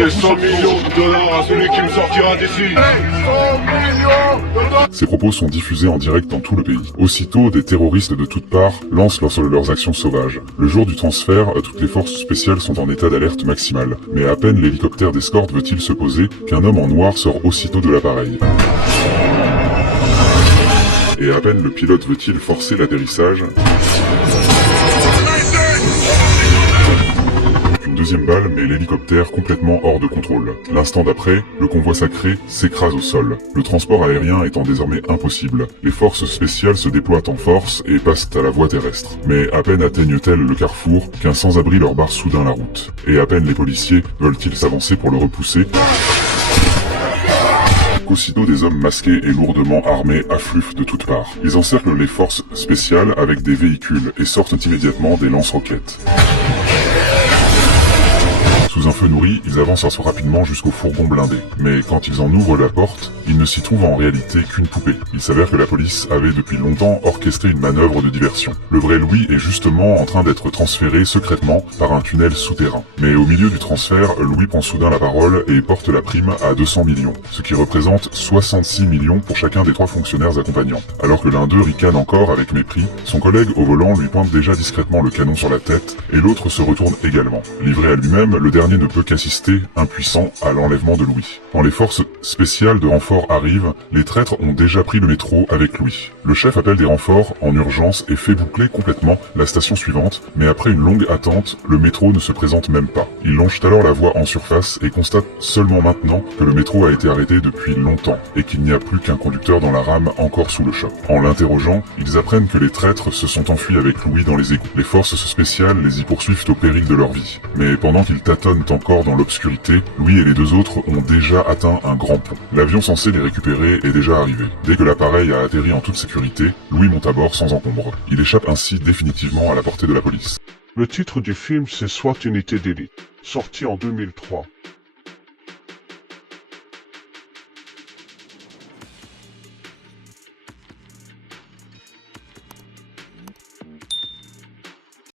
donner 100 millions de dollars à celui qui me sortira d'ici. 100 millions de dollars. Ces propos sont diffusés en direct dans tout le pays. Aussitôt, des terroristes de toutes parts lancent leurs actions sauvages. Le jour du transfert, toutes les forces spéciales sont en état d'alerte maximale. Mais à peine l'hélicoptère d'escorte veut-il se poser qu'un homme en noir sort aussitôt de l'appareil. Et à peine le pilote veut-il forcer l'atterrissage, une deuxième balle met l'hélicoptère complètement hors de contrôle. L'instant d'après, le convoi sacré s'écrase au sol. Le transport aérien étant désormais impossible, les forces spéciales se déploient en force et passent à la voie terrestre. Mais à peine atteignent-elles le carrefour qu'un sans-abri leur barre soudain la route. Et à peine les policiers veulent-ils s'avancer pour le repousser, aussitôt des hommes masqués et lourdement armés affluent de toutes parts. Ils encerclent les forces spéciales avec des véhicules et sortent immédiatement des lance-roquettes. Sous un feu nourri, ils avancent assez rapidement jusqu'au fourgon blindé. Mais quand ils en ouvrent la porte, il ne s'y trouve en réalité qu'une poupée. Il s'avère que la police avait depuis longtemps orchestré une manœuvre de diversion. Le vrai Louis est justement en train d'être transféré secrètement par un tunnel souterrain. Mais au milieu du transfert, Louis prend soudain la parole et porte la prime à 200 millions, ce qui représente 66 millions pour chacun des trois fonctionnaires accompagnants. Alors que l'un d'eux ricane encore avec mépris, son collègue au volant lui pointe déjà discrètement le canon sur la tête et l'autre se retourne également. Livré à lui-même, le dernier ne peut qu'assister, impuissant, à l'enlèvement de Louis. Quand les forces spéciales de renfort arrivent, les traîtres ont déjà pris le métro avec Louis. Le chef appelle des renforts en urgence et fait boucler complètement la station suivante, mais après une longue attente, le métro ne se présente même pas. Il longe alors la voie en surface et constate seulement maintenant que le métro a été arrêté depuis longtemps et qu'il n'y a plus qu'un conducteur dans la rame encore sous le choc. En l'interrogeant, ils apprennent que les traîtres se sont enfuis avec Louis dans les égouts. Les forces spéciales les y poursuivent au péril de leur vie. Mais pendant qu'ils tâtonnent encore dans l'obscurité, Louis et les deux autres ont déjà atteint un grand pont. L'avion censé les récupérer est déjà arrivé. Dès que l'appareil a atterri en toute sécurité, Louis monte à bord sans encombre. Il échappe ainsi définitivement à la portée de la police. Le titre du film c'est SWAT Unité d'élite, sorti en 2003.